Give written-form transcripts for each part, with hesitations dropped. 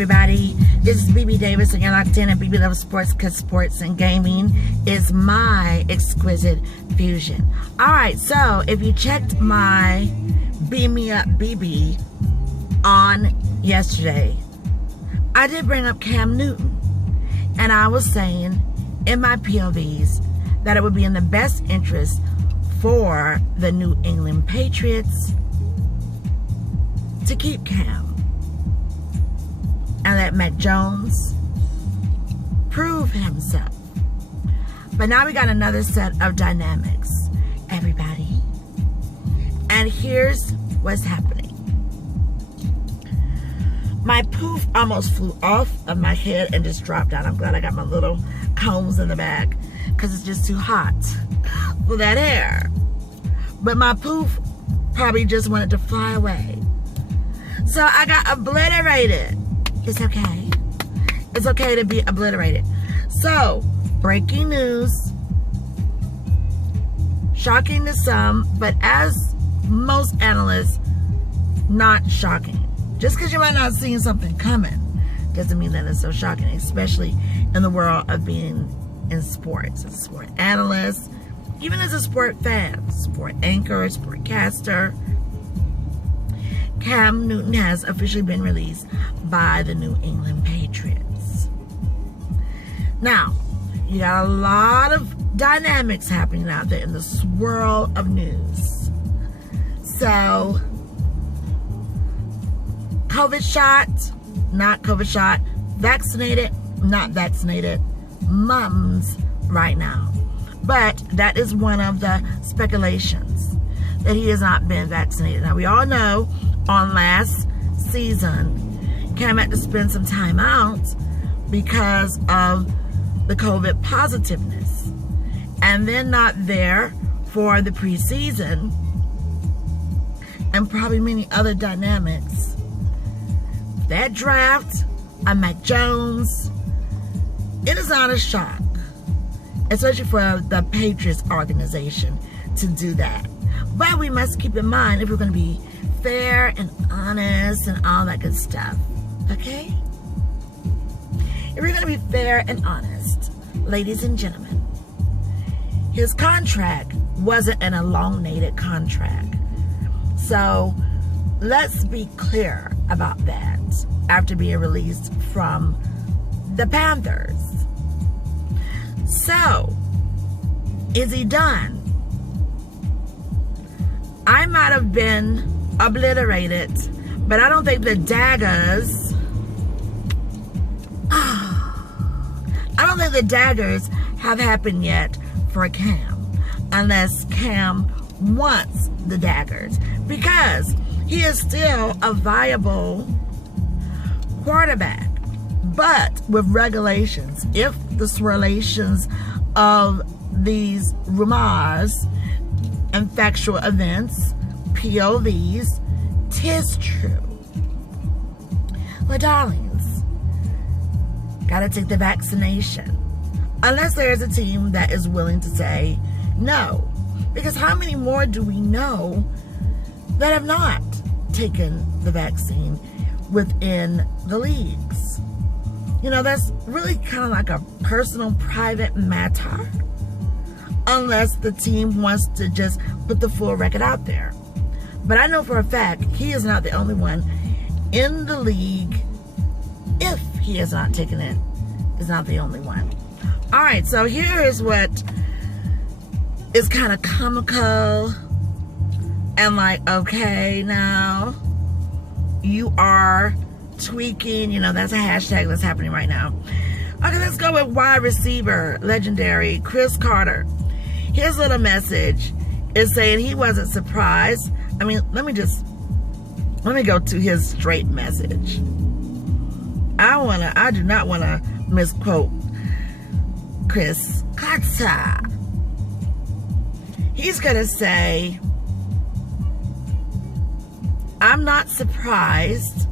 everybody, this is BB Davis and you're locked in at BB Loves Sports, because sports and gaming is my exquisite fusion. Alright, so if you checked my Beam Me Up BB on yesterday, I did bring up Cam Newton, and I was saying in my POVs that it would be in the best interest for the New England Patriots to keep Cam and let Mac Jones prove himself. But now we got another set of dynamics, everybody. And here's what's happening. My poof almost flew off of my head and just dropped down. I'm glad I got my little combs in the back, because it's just too hot for that hair. But my poof probably just wanted to fly away. So I got obliterated. It's okay. It's okay to be obliterated. So, breaking news. Shocking to some, but as most analysts, not shocking. Just because you might not have seen something coming doesn't mean that it's so shocking, especially in the world of being in sports. As a sport analyst, even as a sport fan, sport anchor, sportcaster, Cam Newton has officially been released by the New England Patriots. Now, you got a lot of dynamics happening out there in the swirl of news. So, COVID shot, not COVID shot, vaccinated, not vaccinated, mums right now. But that is one of the speculations, that he has not been vaccinated. Now, we all know on last season, Cam had to spend some time out because of the COVID positiveness, and then not there for the preseason, and probably many other dynamics. That draft of Mac Jones, it is not a shock, especially for the Patriots organization to do that. But we must keep in mind, if we're going to be fair and honest and all that good stuff, okay? If we're going to be fair and honest, ladies and gentlemen, his contract wasn't an elongated contract. So let's be clear about that after being released from the Panthers. So, is he done? I might have been obliterated, but I don't think the daggers, I don't think the daggers have happened yet for Cam, unless Cam wants the daggers, because he is still a viable quarterback. But with regulations, if the swirlations of these rumors and factual events, POVs, tis true. Well, darlings, gotta take the vaccination. Unless there's a team that is willing to say no. Because how many more do we know that have not taken the vaccine within the leagues? You know, that's really kind of like a personal, private matter, unless the team wants to just put the full record out there. But I know for a fact he is not the only one in the league, if he has not taken it, is not the only one. All right, so here is what is kind of comical and like, okay, now you are tweaking, you know, that's a hashtag that's happening right now. Okay, let's go with wide receiver, legendary Chris Carter. His little message is saying he wasn't surprised. I mean, let me go to his straight message. I do not want to misquote Chris Carter. He's gonna say, I'm not surprised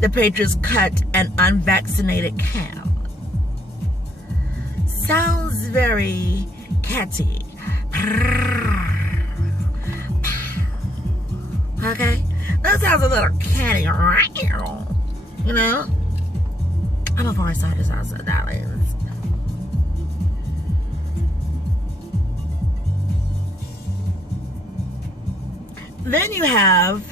the Patriots cut an unvaccinated Cam. Sounds very catty. Okay? That sounds a little canny, you know? I'm a voice artist also, darlings. Then you have,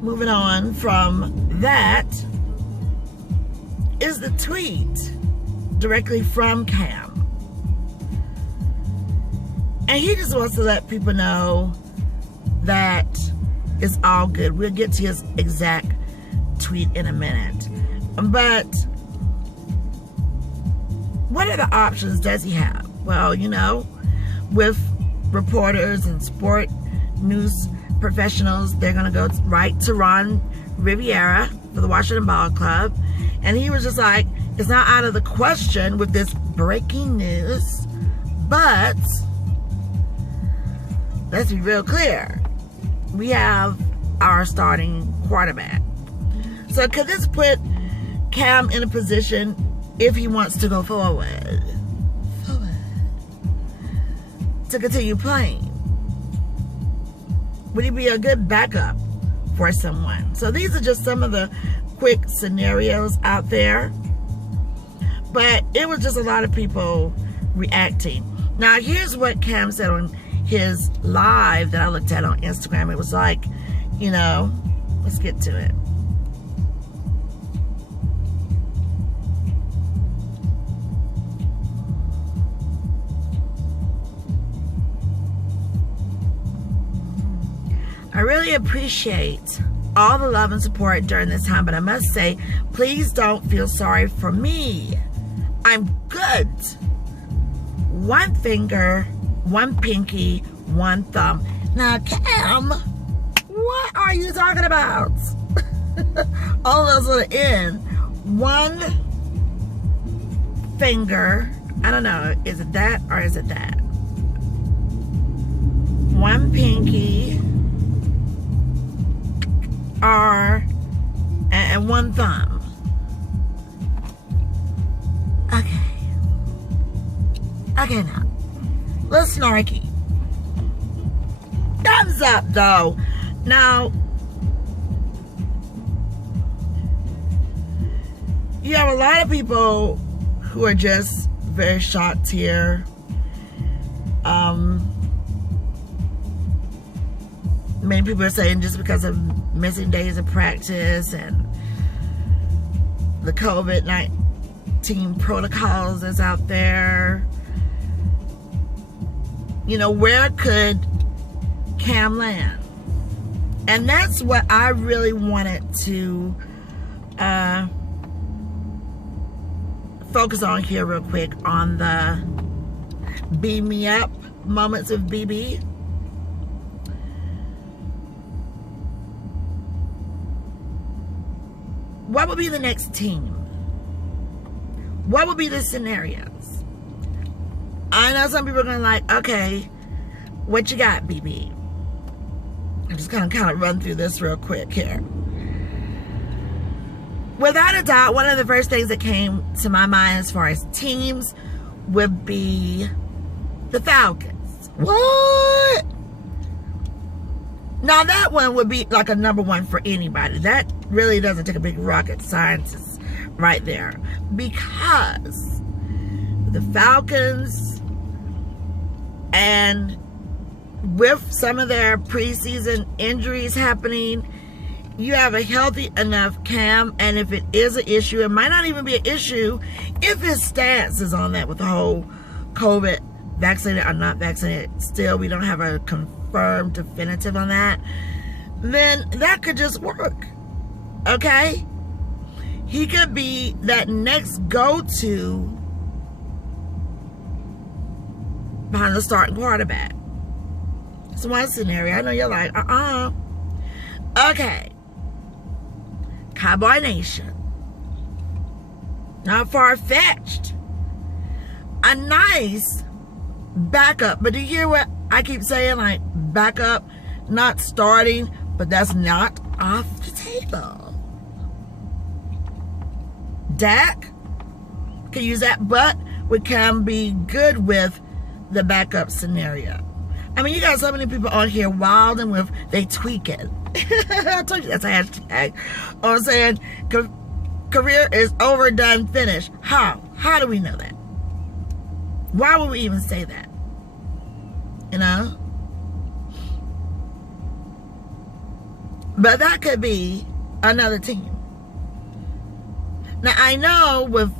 moving on from that, is the tweet directly from Cam. And he just wants to let people know that it's all good. We'll get to his exact tweet in a minute. But what other options does he have? Well, you know, with reporters and sport news professionals, they're going to go right to Ron Rivera for the Washington Ball Club. And he was just like, it's not out of the question with this breaking news, but let's be real clear. We have our starting quarterback. So could this put Cam in a position, if he wants to go forward, to continue playing? Would he be a good backup for someone? So these are just some of the quick scenarios out there. But it was just a lot of people reacting. Now here's what Cam said on his live that I looked at on Instagram. It was like, you know, let's get to it. I really appreciate all the love and support during this time, but I must say, please don't feel sorry for me. I'm good. One finger, one pinky, one thumb. Now, Cam, what are you talking about? All those at the end. One finger. I don't know. Is it that or is it that? One pinky and one thumb. Okay now. A little snarky. Thumbs up though. Now, you have a lot of people who are just very shocked here. Many people are saying just because of missing days of practice and the COVID-19 protocols that's out there, you know, where could Cam land? And that's what I really wanted to focus on here real quick on the Beam Me Up moments of BB. What would be the next team? What would be the scenarios? I know some people are going to like, okay, what you got, BB? I'm just going to kind of run through this real quick here. Without a doubt, one of the first things that came to my mind as far as teams would be the Falcons. What? Now that one would be like a number one for anybody. That really doesn't take a big rocket scientist right there. Because the Falcons, and with some of their preseason injuries happening, you have a healthy enough Cam, and if it is an issue, it might not even be an issue if his stance is on that with the whole COVID, vaccinated or not vaccinated. Still, we don't have a confirmed definitive on that. Then that could just work. Okay? He could be that next go-to behind the starting quarterback. It's one scenario. I know you're like, okay. Cowboy Nation. Not far-fetched. A nice backup. But do you hear what I keep saying? Like, backup, not starting, but that's not off the table. Dak can use that, but we can be good with the backup scenario. I mean, you got so many people on here wilding with, they tweak it. I told you that's a hashtag. Or saying, career is over, done, finished. How? How do we know that? Why would we even say that? You know? But that could be another team. Now, I know with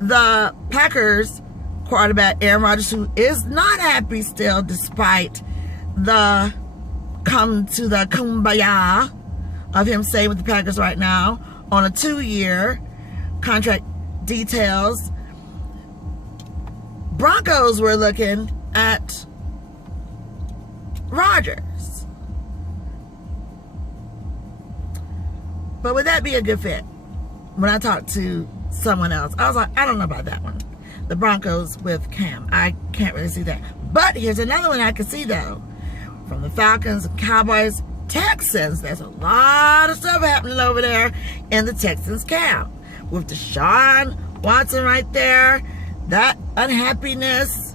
the Packers quarterback, Aaron Rodgers, who is not happy still despite the come to the kumbaya of him staying with the Packers right now on a 2-year contract details. Broncos were looking at Rodgers. But would that be a good fit? When I talked to someone else, I was like, I don't know about that one. The Broncos with Cam. I can't really see that. But here's another one I can see, though. From the Falcons, Cowboys, Texans. There's a lot of stuff happening over there in the Texans camp. With Deshaun Watson right there. That unhappiness.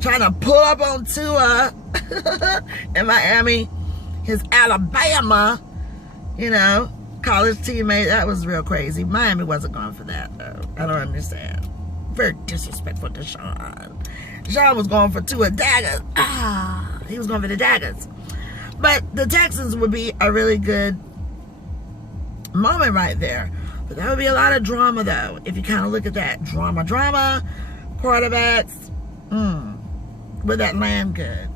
Trying to pull up on Tua in Miami. His Alabama, you know, college teammate. That was real crazy. Miami wasn't going for that, though. I don't understand. Very disrespectful to Deshaun. Deshaun was going for Tua daggers. He was going for the daggers. But the Texans would be a really good moment right there. But that would be a lot of drama, though, if you kind of look at that. Drama, quarterbacks. Would that land good?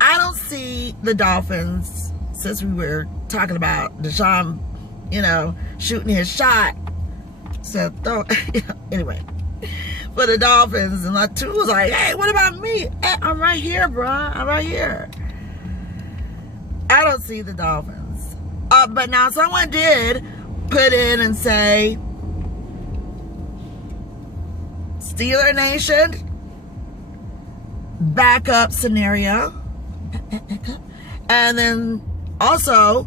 I don't see the Dolphins, since we were talking about Deshaun, you know, shooting his shot. So, anyway, for the Dolphins, and like Tua was like, hey, what about me? Hey, I'm right here, bro. I'm right here. I don't see the Dolphins. But now someone did put in and say, Steeler Nation, backup scenario. And then also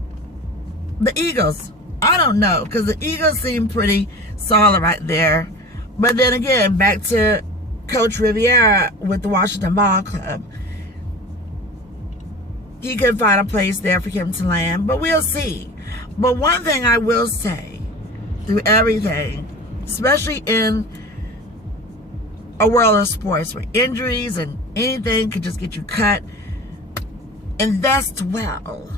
the Eagles. I don't know, because the Eagles seem pretty solid right there. But then again, back to Coach Riviera with the Washington Ball Club. He could find a place there for him to land, but we'll see. But one thing I will say, through everything, especially in a world of sports where injuries and anything could just get you cut, invest well.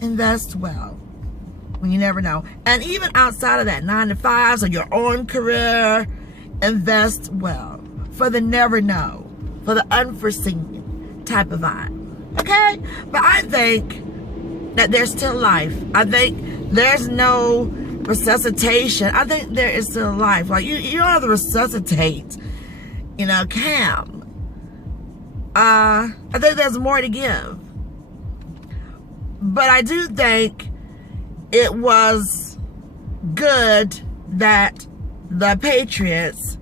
Invest well. When you never know. And even outside of that, 9 to 5s or your own career, invest well. For the never know. For the unforeseen type of vibe. Okay? But I think that there's still life. I think there's no resuscitation. I think there is still life. Like, you don't have to resuscitate, you know, Cam. I think there's more to give. But I do think it was good that the Patriots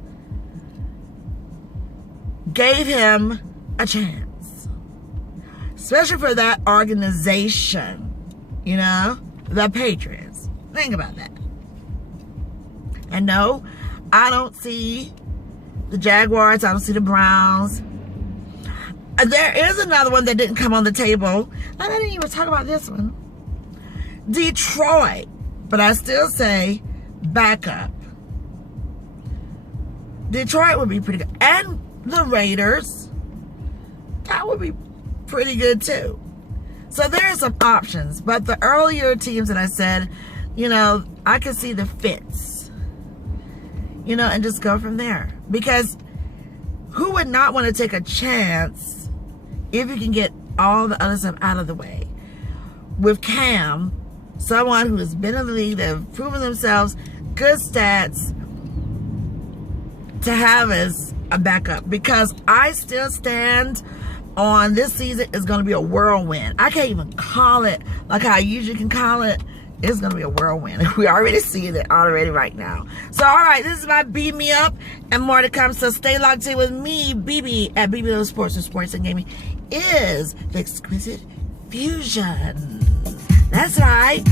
gave him a chance. Especially for that organization, you know, the Patriots. Think about that. And no, I don't see the Jaguars. I don't see the Browns. There is another one that didn't come on the table. I didn't even talk about this one. Detroit. But I still say backup. Detroit would be pretty good. And the Raiders. That would be pretty good too. So there are some options. But the earlier teams that I said, you know, I could see the fits. You know, and just go from there. Because who would not want to take a chance if you can get all the other stuff out of the way? With Cam, someone who has been in the league, that have proven themselves, good stats, to have as a backup. Because I still stand on this season is going to be a whirlwind. I can't even call it like how I usually can call it. It's going to be a whirlwind. We already seeing it already right now. So, all right, this is my Beat Me Up and more to come. So stay locked in with me, BB, at BB Little Sports, and Sports and Gaming is the exquisite fusion. That's right.